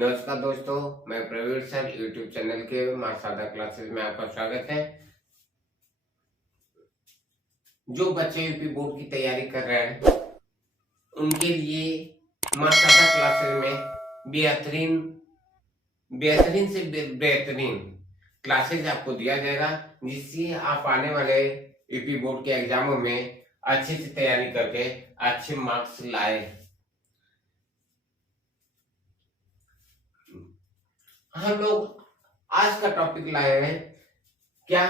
नमस्कार दोस्तों, मैं प्रवीण सर यूट्यूब चैनल के मां सादा क्लासेस में आपका स्वागत है। जो बच्चे यूपी बोर्ड की तैयारी कर रहे हैं उनके लिए मां सादा क्लासेस में बेहतरीन बेहतरीन से बेहतरीन क्लासेस आपको दिया जाएगा, जिससे आप आने वाले यूपी बोर्ड के एग्जामों में अच्छे से तैयारी करके अच्छे मार्क्स लाए। हम लोग आज का टॉपिक लाए हैं क्या?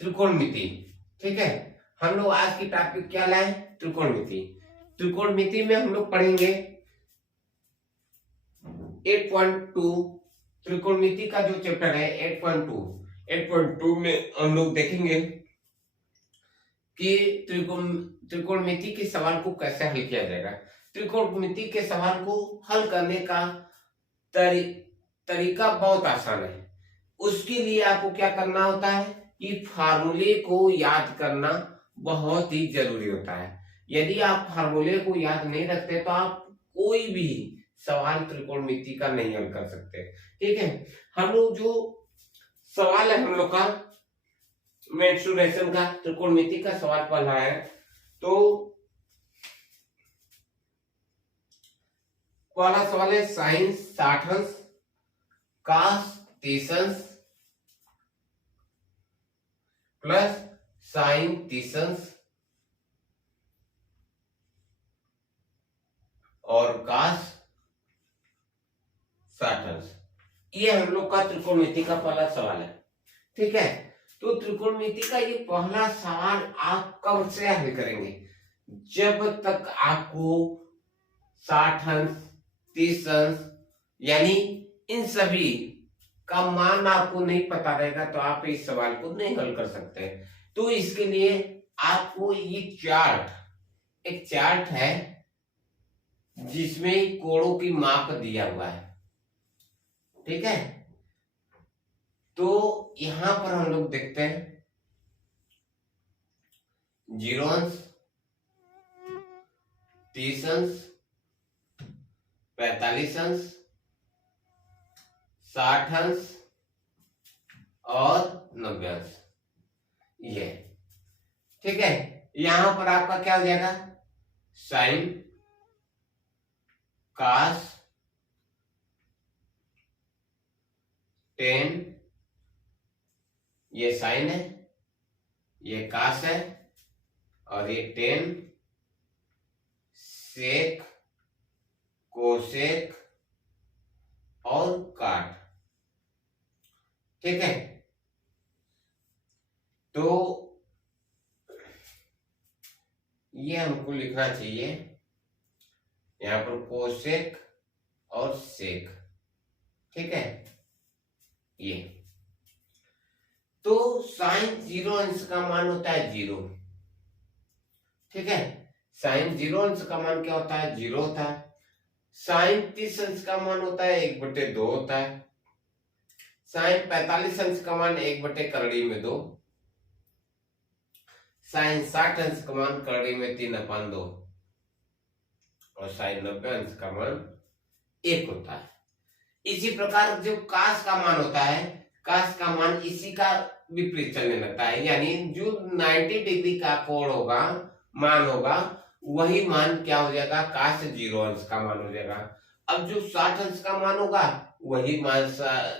त्रिकोणमिति। ठीक है, हम लोग आज की टॉपिक क्या लाए? त्रिकोणमिति। त्रिकोणमिति में हम लोग पढ़ेंगे 8.2 त्रिकोणमिति का जो चैप्टर है 8.2 में हम लोग देखेंगे कि त्रिकोणमिति के सवाल को कैसे हल किया जाएगा। त्रिकोणमिति के सवाल को हल करने का तरीका बहुत आसान है। उसके लिए आपको क्या करना होता है कि फार्मूले को याद करना बहुत ही जरूरी होता है। यदि आप फार्मूले को याद नहीं रखते तो आप कोई भी सवाल त्रिकोणमिति का नहीं हल कर सकते। ठीक है, हम लोग जो सवाल है हम लोग का मेंस्ट्रुएशन का त्रिकोणमिति का सवाल पढ़ा है, तो पहला सवाल है साइन 60 अंश, कास 30 अंश प्लस साइन 30 अंश और कास 60 अंश। ये हम लोग का त्रिकोणमिति का पहला सवाल है। ठीक है, तो त्रिकोणमिति का ये पहला सवाल आप कब से हल करेंगे? जब तक आपको 60 अंश 30 अंश यानी इन सभी का मान आपको नहीं पता रहेगा तो आप इस सवाल को नहीं हल कर सकते। तो इसके लिए आपको ये एक चार्ट है जिसमें कोणों की माप दिया हुआ है। ठीक है, तो यहां पर हम लोग देखते हैं 0 अंश 30 अंश 45 अंश 60 अंश और 90 अंश। ये ठीक है, यहां पर आपका क्या हो जाएगा? साइन कास 10, ये साइन है, ये कास है और ये 10, सेक कोसेक और काट। ठीक है, तो ये हमको लिखना चाहिए यहां पर कोसेक और सेक। ठीक है, ये तो साइन 0 अंश का मान होता है 0। ठीक है, साइन 0 अंश का मान क्या होता है? 0 होता है। साइन 30 अंश का मान होता है 1/2 होता है। साइन 45 अंश का मान 1/2 साइन 60 अंश का मान करड़ी में 3/2 और साइन 90 अंश का मान 1 होता है। इसी प्रकार जो कास का मान होता है, कास का मान इसी का विपरीत चलने लगता है, यानी जो 90 डिग्री का कोण होगा मान होगा वही मान क्या हो जाएगा? कास 0 अंश का मान हो जाएगा। अब जो 60 अंश का मान होगा वही मान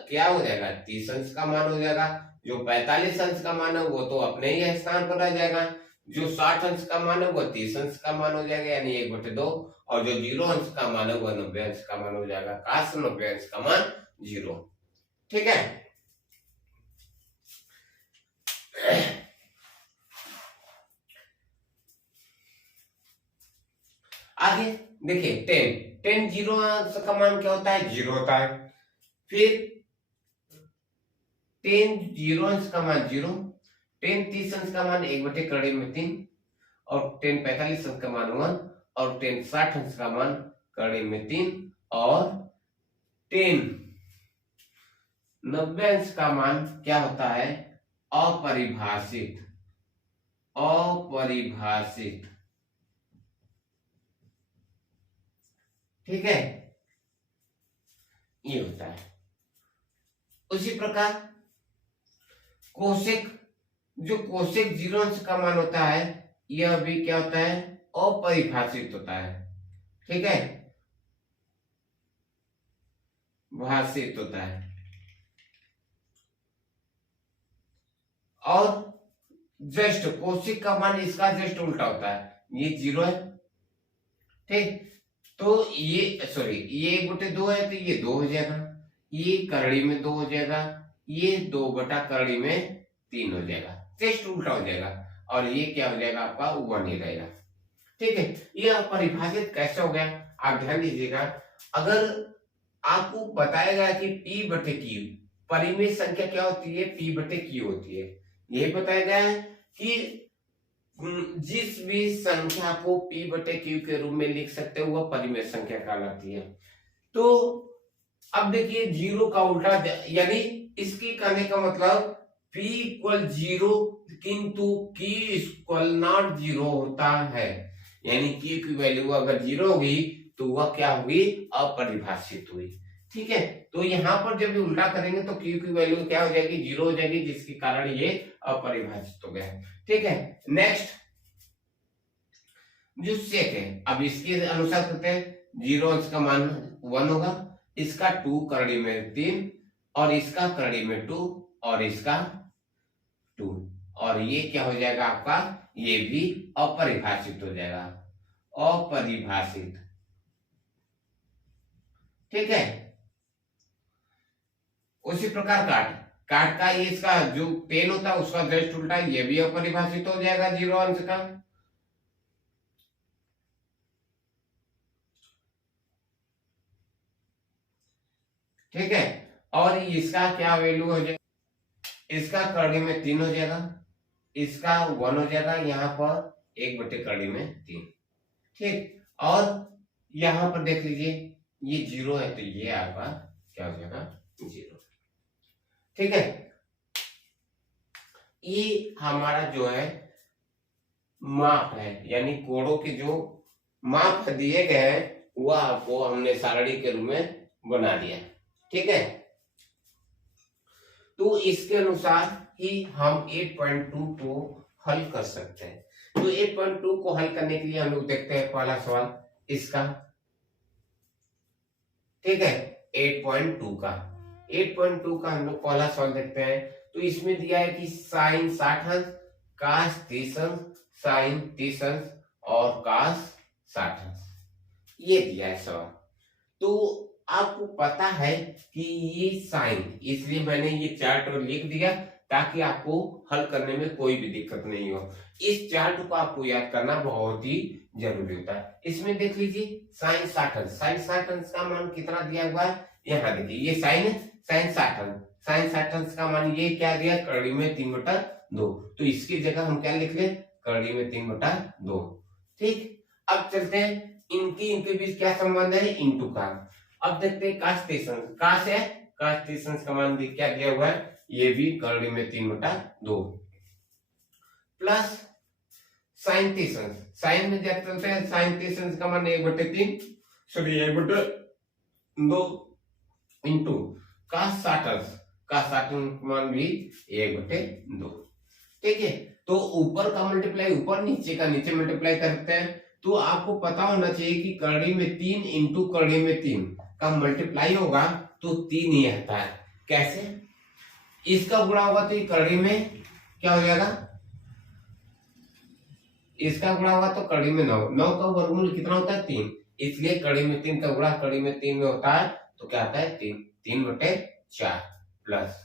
क्या हो जाएगा? 30 अंश का मान हो जाएगा। जो 45 अंश का मान है वो तो अपने ही स्थान पर रह जाएगा। जो 60 अंश का मान है वो 30 अंश का मान हो जाएगा, यानी 1/2। और जो 0 अंश का मान है वो 90 अंश का मान हो जाएगा। काश 90 अंश का मान 0। ठीक है, आगे देखिए 10 0 अंश का मान क्या होता है? 0 होता है। फिर 10 0 अंश का मान 0, 10 30 अंश का मान 1/3 और 10 45 अंश का मान 1 और 10 60 अंश का मान 3 और 10 90 अंश का मान क्या होता है? अपरिभाषित। ठीक है, मिलता है। उसी प्रकार कोसेक, जो कोसेक 0 अंश का मान होता है यह भी क्या होता है, अपरिभाषित होता है। ठीक है, भाषित होता है। और जस्ट कोशिक का मान इसका जस्ट उल्टा होता है, ये 0 है। ठीक, तो ये सॉरी ये 1/2 है तो ये 2 हो जाएगा, ये करड़ी में 2 हो जाएगा, ये 2/करड़ी में 3 हो जाएगा, जस्ट उल्टा हो जाएगा। और ये क्या हो जाएगा आपका 1 ही रहेगा। ठीक है, ये परिभाषित कैसे हो गया आप ध्यान दीजिएगा। अगर आपको बताएगा कि P/Q परिमेय संख्या क्या होती है, P/Q होती है, यही बताया गया है कि जिस भी संख्या को P/Q के रूप में लिख सकते हो वह परिमेय संख्या कहलाती है। तो अब देखिए 0 का उल्टा, यानी इसकी कहने का मतलब P = 0 किंतु Q = नॉट 0 होता है, यानी Q की वैल्यू अगर 0 होगी तो वह क्या होगी, अपरिभाषित हुई। ठीक है, तो यहाँ पर जब उल्टा करेंगे तो Q की वैल्यू क्या हो जाएगी, 0 हो जाएगी, जिसके कारण ये अपरिभाषित हो गया। ठीक है, नेक्स्ट जो सेक है, अब इसके अनुसार करते हैं। 0 अंश का मान 1 होगा, इसका 2 करड़ी में 3 और इसका करड़ी में 2 और इसका 2, और ये क्या हो जाएगा आपका, ये भी अपरिभाषित हो जाएगा, अपरिभाषित। ठीक है, उसी प्रकार काट का ये इसका जो 10 होता है उसका जस्ट उल्टा, ये भी अपरिभाषित हो जाएगा 0 अंश का। ठीक है, और इसका क्या वैल्यू हो जाएगा, इसका करड़ी में 3 हो जाएगा, इसका 1 हो जाएगा, यहाँ पर 1/करड़ी में 3। ठीक, और यहाँ पर देख लीजिए ये 0 है तो ये आपका क्या हो जाएगा, 0। ठीक है, ये हमारा जो है माप है, यानी कोड़ों के जो माप दिए गए हैं वह आपको हमने सारणी के रूप में बना दिया। ठीक है, तो इसके अनुसार ही हम 8.2 को हल कर सकते हैं। तो 8.2 को हल करने के लिए हम लोग देखते हैं पहला सवाल इसका। ठीक है, 8.2 का हम लोग पहला सवाल देखते हैं। तो इसमें दिया है कि साइन 60 अंश, कास 30 अंश, साइन 30 अंश और कास 60 अंश, ये दिया है सवाल। तो आपको पता है कि ये साइन, इसलिए मैंने ये चार्ट लिख दिया ताकि आपको हल करने में कोई भी दिक्कत नहीं हो। इस चार्ट को आपको याद करना बहुत ही जरूरी होता है। इसमें देख लीजिए साइन 60 अंश, साइन 60 अंश का मान कितना दिया हुआ है, यहाँ देखिए ये साइन है, साइन 60 अंश, साइन 60 अंश का मान ये क्या दिया, करड़ी में 3/2। तो इसकी जगह हम क्या लिख ले, करड़ी में 3/2। ठीक, अब चलते हैं इनके बीच क्या संबंध है, इंटू का। अब देखते हैं काश 30 अंश, काश है, काश 30 अंश का मान क्या दिया हुआ है, ये भी करड़ी में 3/2 प्लस साइन 30 अंश, साइन में क्या चलते हैं, साइन 30 अंश का मान 1/3 सॉरी 1/2 इंटू काश 60 अंश, का 60 अंश मान भी 1/2। ठीक है, तो ऊपर का मल्टीप्लाई ऊपर, नीचे का नीचे मल्टीप्लाई करते हैं। तो आपको पता होना चाहिए कि करड़ी में 3 इंटू करड़ी में 3 का मल्टीप्लाई होगा तो 3 ही आता है। कैसे, इसका गुणा होगा तो ये करड़ी में क्या हो जाएगा, इसका गुणा होगा तो करड़ी में 9, 9 का वर्गमूल कितना होता है, 3, इसलिए करड़ी में 3 का गुणा करड़ी में 3 में होता है तो क्या आता है 3, 3/4 प्लस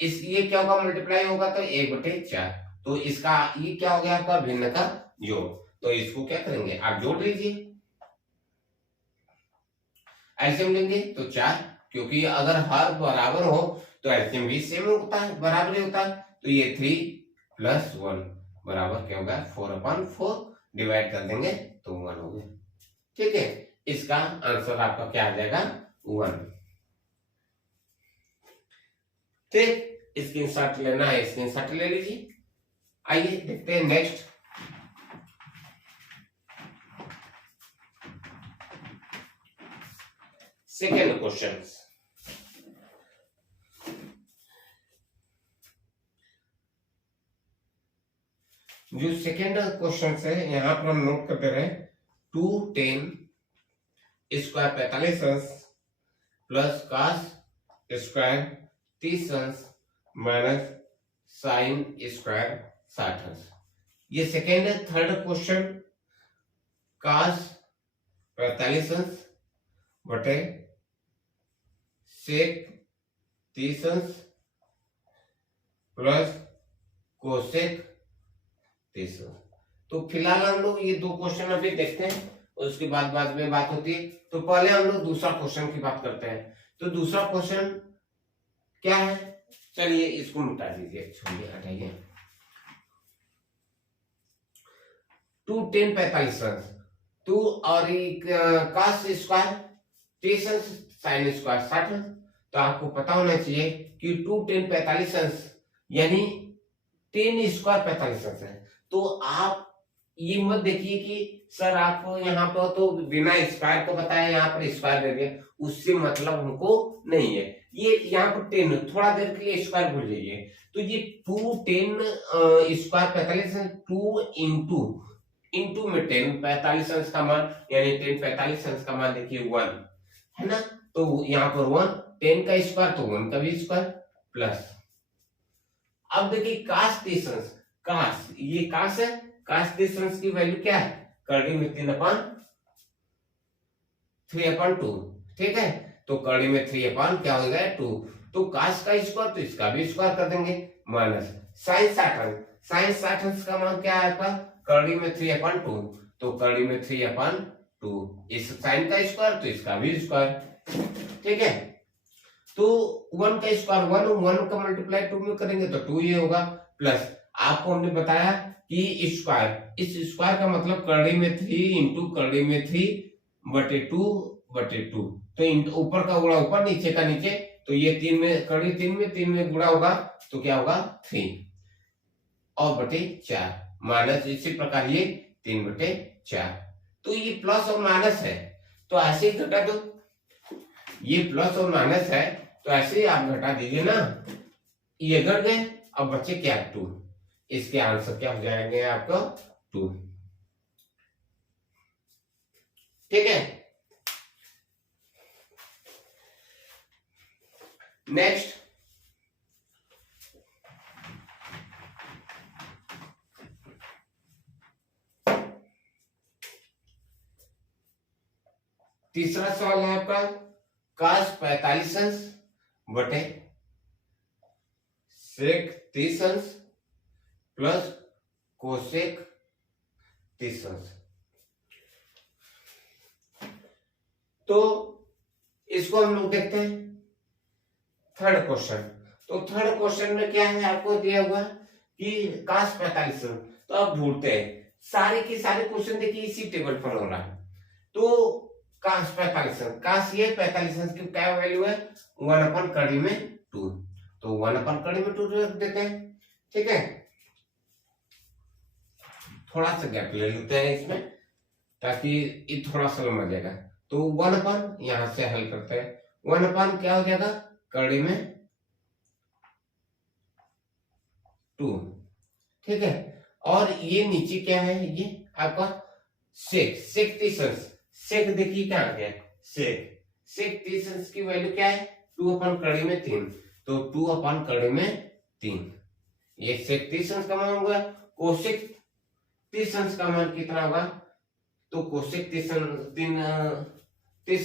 इसलिए क्या होगा, मल्टीप्लाई होगा तो 1/4। तो इसका ये क्या हो गया आपका भिन्न का जोड़। तो इसको क्या करेंगे, आप जोड़ लीजिए, एलसीएम लेंगे तो 4, क्योंकि अगर हर बराबर हो तो एलसीएम भी सेम होता है, बराबर ही होता है। तो ये 3 + 1 बराबर क्या होगा, 4/4, डिवाइड कर देंगे तो 1 हो गया। ठीक है, इसका आंसर आपका क्या आ जाएगा, 1। ठीक, स्क्रीनशॉट लेना है, स्क्रीनशॉट ले लीजिए। आइए देखते हैं नेक्स्ट। सेकेंड क्वेश्चन, जो सेकेंड क्वेश्चन है यहाँ पर हम नोट करते रहे, 2 10 स्क्वायर 45 अंश प्लस कास स्क्वायर 30 अंश माइनस साइन स्क्वायर 60 अंश। ये सेकेंड है। थर्ड क्वेश्चन, कास 45 अंश बटे सेक 30 अंश प्लस कोसेक 30 अंश। तो फिलहाल हम लोग ये 2 क्वेश्चन अभी देखते हैं, उसके बाद में बात होती है। तो पहले हम लोग दूसरा क्वेश्चन की बात करते हैं। तो दूसरा क्वेश्चन क्या है, चलिए इसको मिटा दीजिए, छोड़िए, हटाइए। 2 10 45 अंश, 2 और कास स्क्वायर 30 अंश साइन स्क्वायर 60 अंश। तो आपको पता होना चाहिए कि 2 10 45 अंश यानी 10 स्क्वायर 45 अंश है। तो आप ये मत देखिए कि सर आप यहाँ पर तो बिना स्क्वायर को बताया, यहाँ पर स्क्वायर दे दिया, उससे मतलब हमको नहीं है। ये यहाँ पर 10, थोड़ा देर के लिए स्क्वायर भूल जाइए। तो ये 2 10 स्क्वायर 45 अंश, 2 इंटू में 10 45 अंश का मान, यानी 10 45 अंश का मान देखिए 1 है ना। तो यहाँ पर 1, 10 का स्क्वायर तो 1 का भी स्क्वायर प्लस। अब देखिए कास 30 अंश, कास ये कास है, कास 30 अंश की वैल्यू क्या है, कड़ी में 3/2, ठीक है। तो कड़ी में 3 क्या हो गया 2, तो कास का स्क्वायर तो इसका भी स्क्वायर कर देंगे, माइनस साइन 60 अंश, साइन 60 अंश का मान क्या है आपका, कड़ी में 3/2, तो कड़ी में 3/2, इस साइन का स्क्वायर तो इसका भी स्क्वायर, ठीक है। तो 1 का स्क्वायर 1 का मल्टीप्लाई 2 में करेंगे तो 2 ये होगा, प्लस आपको हमने बताया कि स्क्वायर, इस स्क्वायर का मतलब कड़ी में 3 इंटू कड़ी में 3/2, तो ऊपर का गुणा ऊपर, नीचे का नीचे, तो ये 3 में कड़ी 3 में गुणा होगा तो क्या होगा 3 और बटे 4, माइनस इसी प्रकार ये 3/4। तो ये प्लस और माइनस है तो ऐसे ही घटा दो, ये प्लस और माइनस है तो ऐसे ही आप घटा दीजिए ना, ये घट गए। अब बचे क्या 2, इसके आंसर क्या हो जाएंगे आपका 2, ठीक है। नेक्स्ट, तीसरा सवाल है आपका, कास 45 अंश बटे सेक 30 अंश प्लस कोसेक 30 अंश। तो इसको हम लोग देखते हैं थर्ड क्वेश्चन। तो थर्ड क्वेश्चन में क्या है आपको दिया हुआ कि कास 45 अंश, तो आप ढूंढते हैं सारे के सारे क्वेश्चन देखिए इसी टेबल पर हो रहा है। तो कास 45 अंश, कास ये 45 अंश की क्या वैल्यू है 1 कड़ी में 2, तो 1 कड़ी में 2 रख देते हैं, ठीक है। थोड़ा सा गैप ले लेते हैं इसमें ताकि ये थोड़ा सा समझ जाएगा। तो 1 यहां से हल करते हैं, 1 क्या हो जाएगा कड़ी में 2, ठीक है। और ये नीचे क्या है, ये आपका सेक 30 अंश, सेक देखिए क्या आ गया, सेक 30 अंश की वैल्यू क्या है 2 कड़ी में 3, तो 2 कड़ी में 3, ये सेक 30 अंश का मान होगा। कोसेक 30 अंश का मान कितना होगा, तो कोसेक 30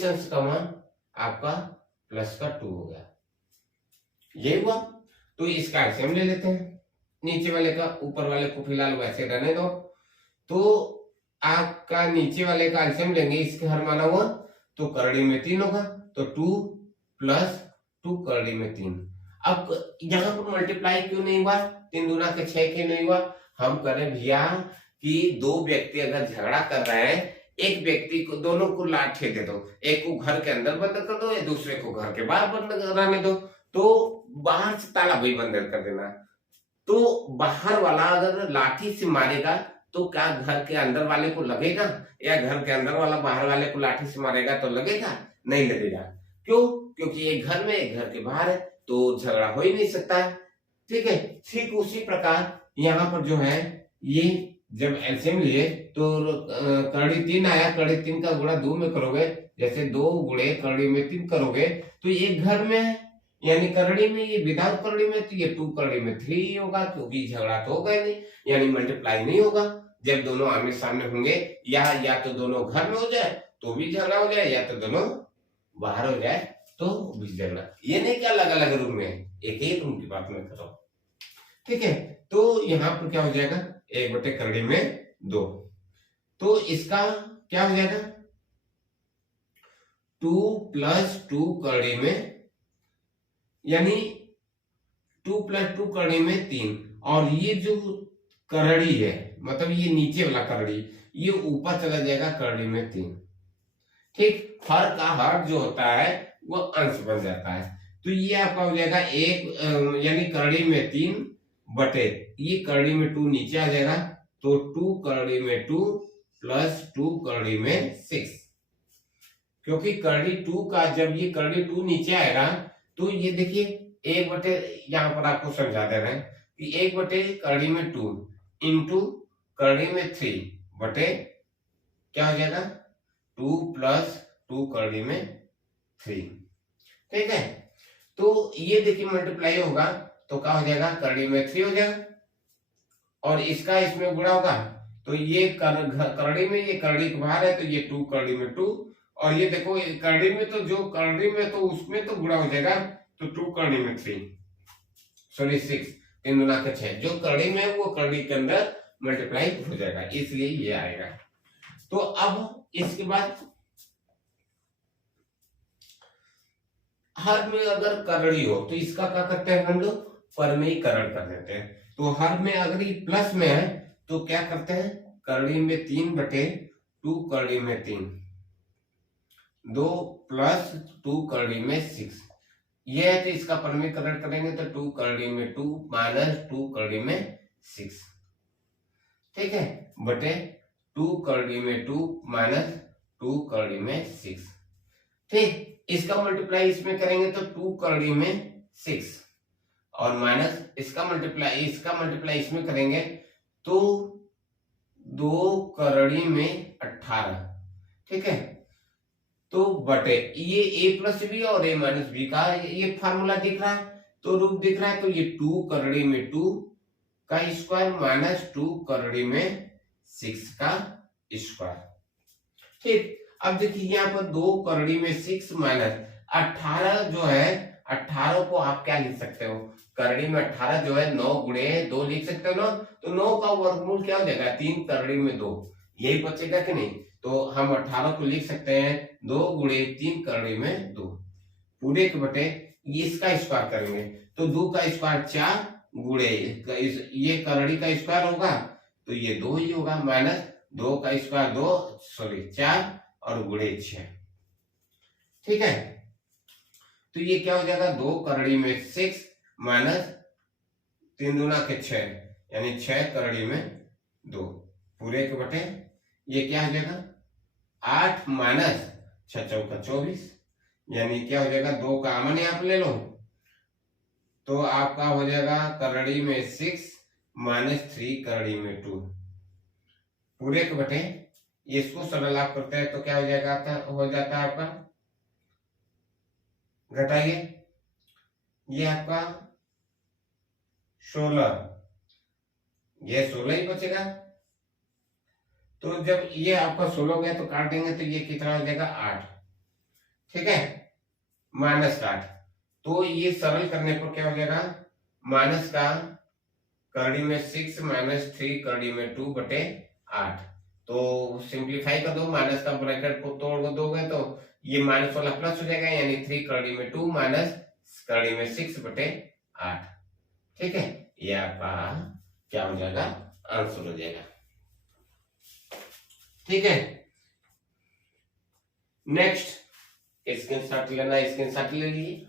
अंश का मान आपका प्लस का 2 हो गया, ये हुआ। तो इसका एलसीएम ले लेते हैं, नीचे वाले का ऊपर वाले को फिलहाल वैसे रहने दो। तो आपका नीचे वाले का एलसीएम लेंगे, इसके हर माना हुआ तो करड़ी में 3 होगा, तो 2 + 2 करड़ी में 3। अब यहाँ पर मल्टीप्लाई क्यों नहीं हुआ, 3 दूना के 6 क्यों नहीं हुआ, हम करें भैया कि 2 व्यक्ति अगर झगड़ा कर रहे हैं, एक व्यक्ति को दोनों को लाठी दे दो, एक को घर के अंदर बंद कर दो या दूसरे को घर के बाहर बंद रहने दो, तो बाहर से ताला भी बंद कर देना। तो बाहर वाला अगर लाठी से मारेगा तो क्या घर के अंदर वाले को लगेगा, या घर के अंदर वाला बाहर वाले को लाठी से मारेगा तो लगेगा, नहीं लगेगा। क्यों, क्योंकि एक घर में एक घर के बाहर है तो झगड़ा हो ही नहीं सकता है, ठीक है। ठीक उसी प्रकार यहाँ पर जो है ये जब एलसीएम लिए तो करड़ी 3 आया, करड़ी 3 का गुणा 2 में करोगे, जैसे 2 गुणे करड़ी में 3 करोगे तो ये घर में है, यानी करड़ी में, ये विदाउट करड़ी में, तो ये 2 करड़ी में 3 होगा, क्योंकि झगड़ा तो होगा नहीं, यानी मल्टीप्लाई नहीं होगा। जब दोनों आमने सामने होंगे, या तो दोनों घर में हो जाए तो भी झगड़ा हो जाए, या तो दोनों बाहर हो जाए तो भी झगड़ा। ये नहीं कि अलग अलग रूम में, एक ही रूम की बात में करो, ठीक है। तो यहाँ पर क्या हो जाएगा, 1/करड़ी में 2, तो इसका क्या हो जाएगा 2 + 2 करड़ी में, यानी 2 + 2 करड़ी में 3, और ये जो करड़ी है, मतलब ये नीचे वाला करड़ी, ये ऊपर चला जाएगा करड़ी में 3, ठीक। हर का हर जो होता है वो अंश बन जाता है, तो ये आपका हो जाएगा 1, यानी करड़ी में 3 बटे, ये करड़ी में 2 नीचे आ जाएगा, तो 2 करड़ी में 2 + 2 करड़ी में 6, क्योंकि करड़ी 2 का जब ये करड़ी 2 नीचे आएगा तो ये देखिए 1/, यहाँ पर आपको समझा दे रहे हैं कि 1/करड़ी में 2 इंटू करड़ी में 3 बटे क्या हो जाएगा 2 + 2 करड़ी में 3, ठीक है। तो ये देखिए मल्टीप्लाई होगा तो क्या हो जाएगा, करड़ी में 3 हो जाएगा, और इसका इसमें गुणा होगा तो ये करड़ी में, ये करड़ी के बाहर है तो ये 2 करड़ी में 2, और ये देखो करड़ी में, तो जो करड़ी में तो उसमें तो गुणा हो जाएगा, तो 2 करड़ी में 3, सॉरी 6, 3 गुना के 6, जो करड़ी में है वो करड़ी के अंदर मल्टीप्लाई हो जाएगा, इसलिए ये आएगा। तो अब इसके बाद हर में अगर करड़ी हो तो इसका क्या करते हैं हम लोग, परमेयीकरण कर देते हैं। तो हर में अगर ये प्लस में है तो क्या करते हैं, करड़ी में 3 बटे 2 करड़ी में 3, 2 + 2 करड़ी में 6, ये है, तो इसका परमीकरण करेंगे तो 2 करड़ी में 2 - 2 करड़ी में 6, ठीक है, बटे 2 करड़ी में 2 - 2 करड़ी में 6, ठीक। इसका मल्टीप्लाई इसमें करेंगे तो 2 करड़ी में 6, और माइनस इसका मल्टीप्लाई इसमें करेंगे तो 2 करड़ी में 18, ठीक है। तो बटे ये a+b और a-b का ये फार्मूला दिख रहा है, तो रूप दिख रहा है, तो ये 2 करड़ी में 2 का स्क्वायर - 2 करड़ी में 6 का स्क्वायर, ठीक। अब देखिए यहाँ पर 2 करड़ी में 6 - 18 जो है, 18 को आप क्या लिख सकते हो, करड़ी में 18 जो है 9 गुणे 2 लिख सकते हो ना, तो 9 का वर्गमूल क्या हो जाएगा, 3 करड़ी में 2, यही बचेगा कि नहीं। तो हम 18 को लिख सकते हैं 2 गुणे 3 करड़ी में 2, पूरे के बटे इसका स्क्वायर करेंगे तो 2 का स्क्वायर 4 गुणे ये करड़ी का स्क्वायर होगा तो ये 2 ही होगा, माइनस 2 का स्क्वायर 2, सॉरी 4 और गुणे 6, ठीक है। तो ये क्या हो जाएगा, 2 करड़ी में 6 माइनस 3 दूना के 6, यानी 6 करड़ी में 2, पूरे के बटे ये क्या हो जाएगा 8 माइनस 6 चौका 24, यानी क्या हो जाएगा 2 का अमन यहाँ पे ले लो, तो आपका हो जाएगा करड़ी में 6 - 3 करड़ी में 2, पूरे के बटे इसको सरल आप करते हैं तो क्या हो जाएगा, हो जाता है आपका, घटाइए, ये आपका 16, ये 16 ही बचेगा, तो जब ये आपका 16 गया तो काट देंगे तो ये कितना हो जाएगा 8, ठीक है, -8, तो ये सरल करने पर क्या हो जाएगा, माइनस का करड़ी में 6 - 3 करड़ी में 2 बटे 8, तो सिंप्लीफाई कर दो, माइनस का ब्रैकेट को तोड़ दोगे तो ये माइनस वाला प्लस हो जाएगा, यानी 3 करड़ी में 2 माइनस करड़ी में 6 बटे 8, ठीक है, ये आपका क्या हो जाएगा, आंसर हो जाएगा, ठीक है। नेक्स्ट स्क्रीनशॉट लेना, स्क्रीनशॉट ले लीजिए।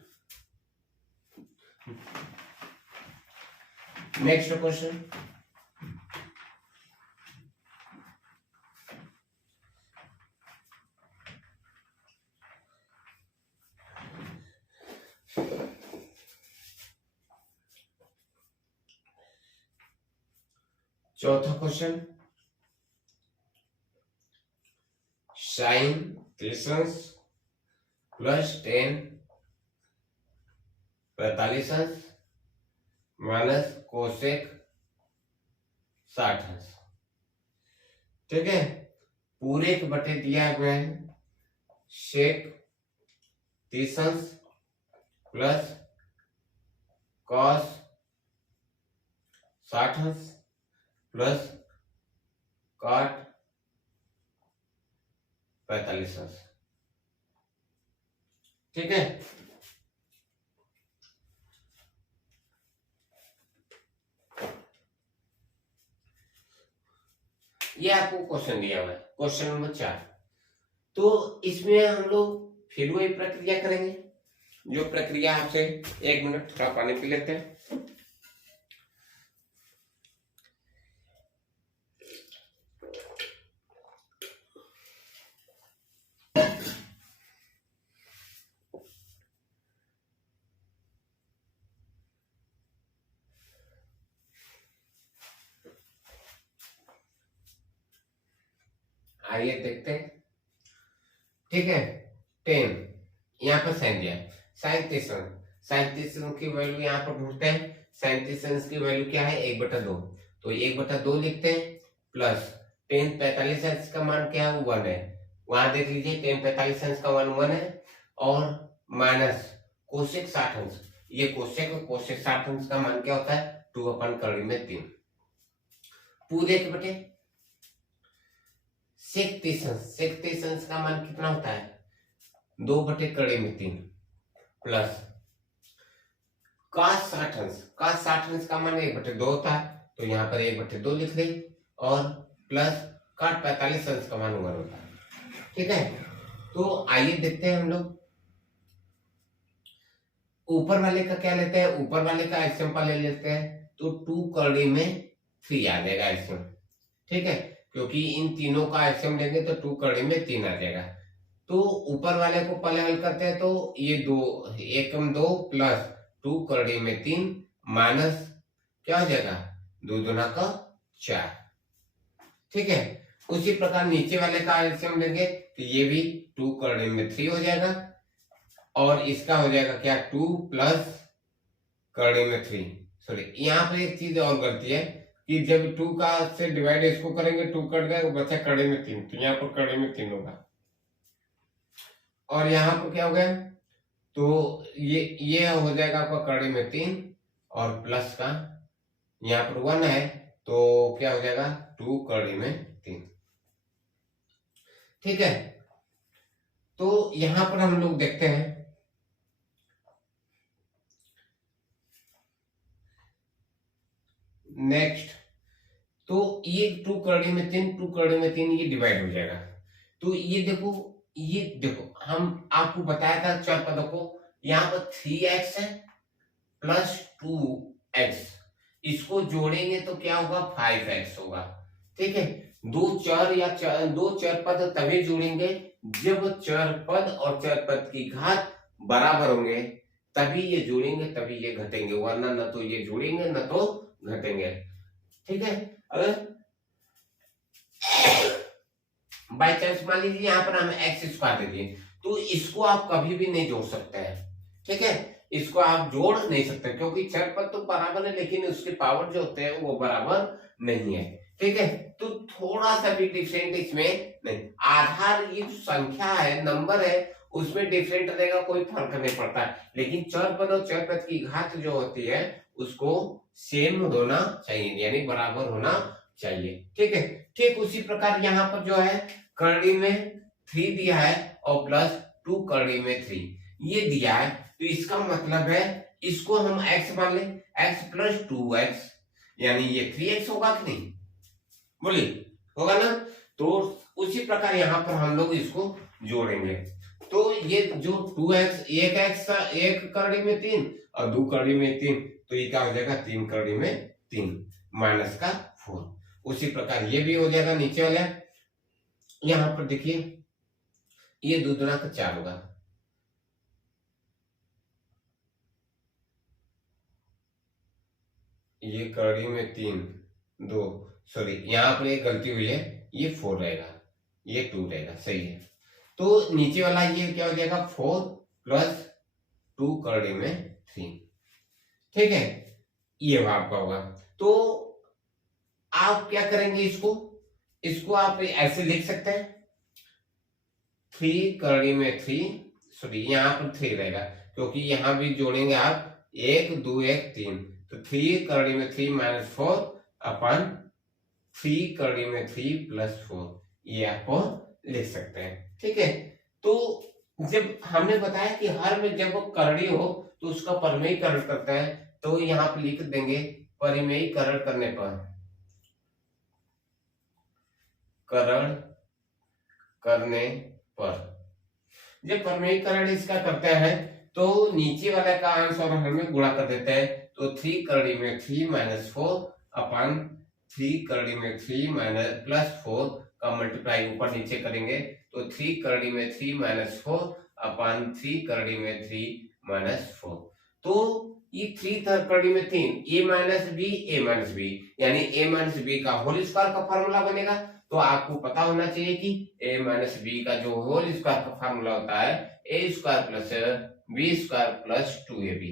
नेक्स्ट क्वेश्चन, चौथा question, sine 30 plus 10 45 minus cosec 60। ठीक है, पूरे के बटे दिया हुआ है sec 30 plus cos 60 plus cot 45। ठीक है, ये आपको क्वेश्चन दिया हुआ है, क्वेश्चन नंबर 4। तो इसमें हम लोग फिर वही प्रक्रिया करेंगे, जो प्रक्रिया आपसे, 1 मिनट थोड़ा पानी पी लेते हैं। आइए देखते हैं। ठीक है, 10 यहाँ पर साइन दिया, साइन 30 की वैल्यू यहाँ पर ढूंढते हैं। साइन 30 की वैल्यू क्या है, 1/2। तो 1/2 लिखते हैं, प्लस 10 45 का मान क्या है, 1 है। वहां देख लीजिए 10 45 का मान 1 है, और माइनस कोसेक 60। ये कोसेक 60 का मान क्या होता है, 2/3 पूरे के बटे सेक 30 का मान कितना होता है, 2/3 प्लस cos 60 का मान 1/2 होता है, तो यहाँ पर 1/2 लिख ली, और प्लस cot 45 का मान 1 होता है। ठीक है, तो आइए देखते हैं हम लोग ऊपर वाले का क्या लेते हैं। ऊपर वाले का एलसीएम ले लेते हैं, तो 2 कड़ी में 3 आ जाएगा एलसीएम। ठीक है, क्योंकि इन तीनों का एलसीएम लेंगे तो 2 कड़ी में 3 आ जाएगा। तो ऊपर वाले को पहले हल करते हैं, तो ये 2 एकम 2 प्लस 2 कड़ी में 3 माइनस क्या हो जाएगा, 2 दूना का 4। ठीक है, उसी प्रकार नीचे वाले का एलसीएम लेंगे तो ये भी 2 कड़ी में 3 हो जाएगा, और इसका हो जाएगा क्या, 2 प्लस कड़ी में 3। सॉरी, यहाँ पर एक चीज और गलती है कि जब 2 का से डिवाइड इसको करेंगे 2 कट जाएगा, बचा कड़ी में 3, तो यहाँ पर कड़ी में 3 होगा। और यहाँ पर क्या हो गया, तो ये हो जाएगा आपका कड़ी में 3, और प्लस का यहाँ पर 1 है, तो क्या हो जाएगा 2 कड़ी में 3। ठीक है, तो यहां पर हम लोग देखते हैं नेक्स्ट, तो ये 2 कड़ी में 3 2 कड़ी में 3 ये डिवाइड हो जाएगा। तो ये देखो हम आपको बताया था चार पदों को, यहाँ पर 3x है प्लस 2x, इसको जोड़ेंगे तो क्या होगा, 5x होगा। ठीक है, दो चर पद तभी जोड़ेंगे जब चर पद और चर पद की घात बराबर होंगे, तभी ये जोड़ेंगे, तभी ये घटेंगे, वरना न तो ये जोड़ेंगे न तो घटेंगे। ठीक है, अगर बाई चांस मान लीजिए यहाँ पर हम एक्स स्क्वायर दे दिए, तो इसको आप कभी भी नहीं जोड़ सकते हैं। ठीक है, इसको आप जोड़ नहीं सकते, क्योंकि चर पद तो बराबर है, लेकिन उसके पावर जो होते हैं वो बराबर नहीं है। ठीक है, तो थोड़ा सा भी डिफरेंट इसमें नहीं, आधार ये जो संख्या है, नंबर है, उसमें डिफरेंट रहेगा, कोई फर्क नहीं पड़ता, लेकिन चर पद और चर पद की घात जो होती है उसको सेम होना चाहिए, यानी बराबर होना चाहिए। ठीक है, ठीक उसी प्रकार यहाँ पर जो है करड़ी में 3 दिया है और प्लस 2 करड़ी में 3 ये दिया है, तो इसका मतलब है इसको हम x मान ले, x प्लस 2x, यानी ये 3x होगा कि नहीं, बोलिए होगा ना। तो उसी प्रकार यहाँ पर हम लोग इसको जोड़ेंगे, तो ये जो 2x, एक करड़ी में 3 और 2 करड़ी में 3, तो ये क्या हो जाएगा, 3 करड़ी में 3 माइनस का 4। उसी प्रकार ये भी हो जाएगा नीचे वाले, यहां पर देखिए ये 2 दूना का 4 होगा, ये कड़ी में 3 2 सॉरी यहाँ पर एक गलती हुई है, ये 4 रहेगा, ये 2 रहेगा, सही है। तो नीचे वाला ये क्या हो जाएगा 4 प्लस 2 करड़ी में 3, ठीक है, ये आपका होगा। तो आप क्या करेंगे, इसको आप ऐसे लिख सकते हैं 3 करड़ी में 3, सॉरी यहाँ पर 3 रहेगा क्योंकि यहाँ भी जोड़ेंगे आप 1 2 1 3, तो 3 करड़ी में 3 माइनस 4 अपन 3 करड़ी में 3 प्लस 4, ये आपको लिख सकते हैं, ठीक है। तो जब हमने बताया कि हर में जब वो करड़ी हो तो उसका परिमेयीकरण करता है, तो यहाँ पे लिख देंगे परिमेयीकरण करने पर, करण करने पर जब परिमेयीकरण इसका करते हैं तो नीचे वाले का अंश और हर में गुणा कर देते हैं, तो 3 करड़ी में 3 माइनस 4 अपन 3 करड़ी में 3 माइनस प्लस 4 का मल्टीप्लाई ऊपर नीचे करेंगे, तो 3 करड़ी में 3 माइनस 4 अपन 3 करड़ी में 3 माइनस 4, तो ये 3 करड़ी में 3 a माइनस बी यानी a माइनस बी का होल स्क्वायर का फार्मूला बनेगा। तो आपको पता होना चाहिए कि a माइनस बी का जो होल स्क्वायर का फार्मूला होता है a square plus b square plus 2ab,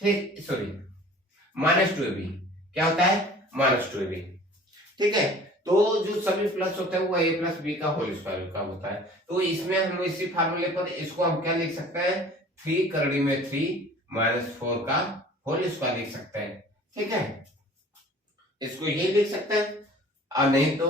ठीक, सॉरी माइनस 2ab, क्या होता है माइनस 2ab, ठीक है। तो जो सभी प्लस होते हैं वो a प्लस बी का होल स्क्वायर का होता है। तो इसमें हम इसी फार्मूले पर इसको हम क्या लिख सकते हैं 3 करड़ी में 3 माइनस 4 का होल स्क्वायर लिख सकते हैं, ठीक है, इसको ये लिख सकते हैं। और नहीं तो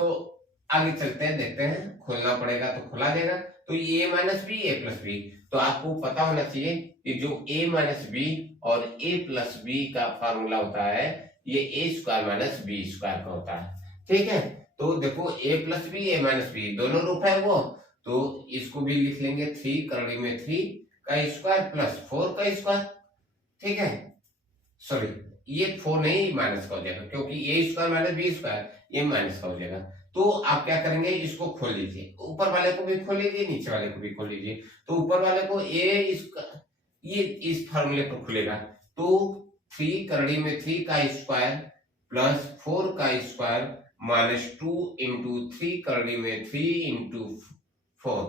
आगे चलते हैं, देखते हैं, खोलना पड़ेगा तो खोला जाएगा। तो ये a minus b a plus b, तो आपको पता होना चाहिए कि जो a माइनस बी और a प्लस बी का फार्मूला होता है ये a square minus b square का होता है, ठीक है। तो देखो a plus b a minus b दोनों रूप है वो, तो इसको भी लिख लेंगे 3 करड़ी में 3 का स्क्वायर प्लस 4 का स्क्वायर, ठीक है, सॉरी ये 4 नहीं माइनस का हो जाएगा क्योंकि a square minus b square ये माइनस का हो जाएगा। तो आप क्या करेंगे इसको खोल लीजिए, ऊपर वाले को भी खोल लीजिए नीचे वाले को भी खोल लीजिए। तो ऊपर वाले को ये इस फार्मूले पर खुलेगा, तो 3 करड़ी में 3 का स्क्वायर प्लस 4 का स्क्वायर माइनस 2 इंटू 3 करड़ी में 3 इंटू 4,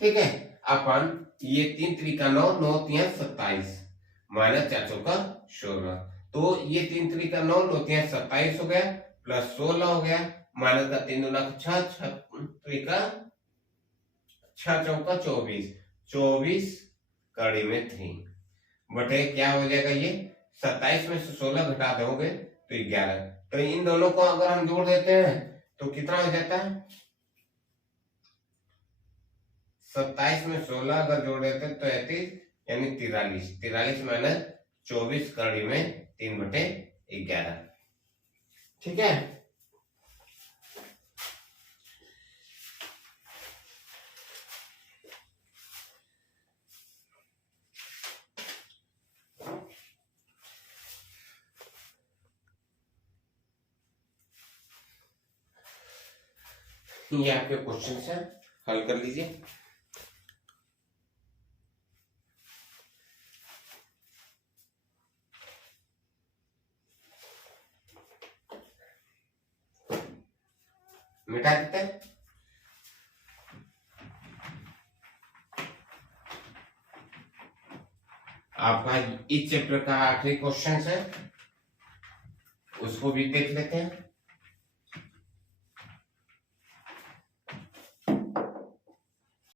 ठीक है, अपन ये 3 त्रिका 9 9 3 27 माइनस 4 चौका 16, तो ये 3 त्रिका 9 9 3 27 हो गया प्लस 16 हो गया माइनस का 3 दूना 6 6 त्रिका 6 चौका 24 24 कड़ी में 3 बटे क्या हो जाएगा ये 27 में से 16 घटा दोगे तो 11, तो इन दोनों को अगर हम जोड़ देते हैं तो कितना हो जाता है 27 में 16 अगर जोड़ देते हैं तो 33 यानी 43 माइनस 24 कड़ी में 3 बटे 11, ठीक है। ये आपके क्वेश्चन है, हल कर लीजिए। मिटा देते हैं। आपका इस चैप्टर का आखिरी क्वेश्चन है, उसको भी देख लेते हैं।